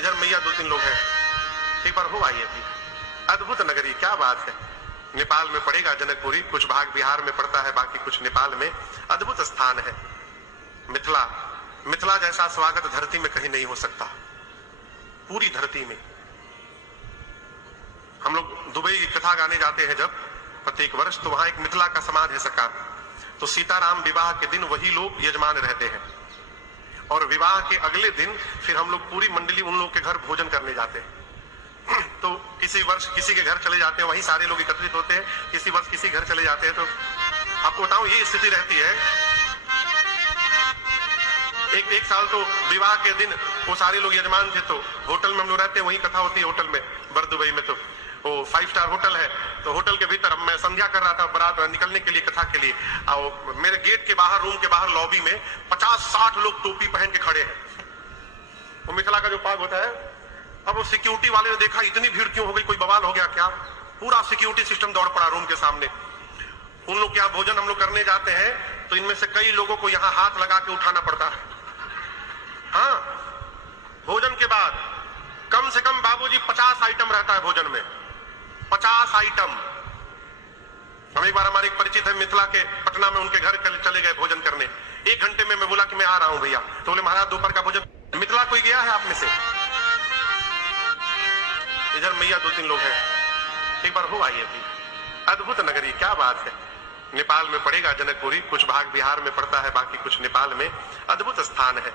इधर मैया 2-3 लोग हैं, एक बार हो आइए भी। अद्भुत नगरी, क्या बात है। नेपाल में पड़ेगा जनकपुरी, कुछ भाग बिहार में पड़ता है, बाकी कुछ नेपाल में। अद्भुत स्थान है मिथिला। मिथिला जैसा स्वागत धरती में कहीं नहीं हो सकता, पूरी धरती में। हम लोग दुबई की कथा गाने जाते हैं जब प्रत्येक वर्ष, तो वहां एक मिथिला का समाज है सरकार। तो सीताराम विवाह के दिन वही लोग यजमान रहते हैं, और विवाह के अगले दिन फिर हम लोग पूरी मंडली उन लोग के घर भोजन करने जाते हैं। तो किसी वर्ष किसी के घर चले जाते हैं, वहीं सारे लोग एकत्रित होते हैं। किसी वर्ष किसी घर चले जाते हैं, तो आपको बताऊं ये स्थिति रहती है। एक साल तो विवाह के दिन वो सारे लोग यजमान थे, तो होटल में हम लोग रहते हैं, वहीं कथा होती है होटल में, बर दुबई में। तो वो 5 स्टार होटल है, तो होटल के भीतर मैं संध्या कर रहा था बारात निकलने के लिए, कथा के लिए। और मेरे गेट के बाहर, रूम के बाहर लॉबी में 50-60 लोग टोपी पहन के खड़े हैं। वो मिथिला का जो पाग होता है। अब वो सिक्योरिटी वाले ने देखा इतनी भीड़ क्यों हो गई, कोई बवाल हो गया क्या। पूरा सिक्योरिटी सिस्टम दौड़ पड़ा रूम के सामने। उन लोग यहाँ भोजन हम लोग करने जाते हैं, तो इनमें से कई लोगों को यहाँ हाथ लगा के उठाना पड़ता है। हाँ, भोजन के बाद कम से कम बाबूजी 50 आइटम रहता है भोजन में, 50 आइटम। हम एक बार, हमारे एक परिचित है मिथिला के, पटना में, उनके घर चले गए भोजन करने। 1 घंटे में मैं बोला कि मैं आ रहा हूं भैया, तो बोले महाराज दोपहर का भोजन। मिथिला कोई गया है आप में से? इधर मैया 2-3 लोग हैं, एक बार हो आइए भी। अद्भुत नगरी, क्या बात है। नेपाल में पड़ेगा जनकपुरी, कुछ भाग बिहार में पड़ता है, बाकी कुछ नेपाल में। अद्भुत स्थान है।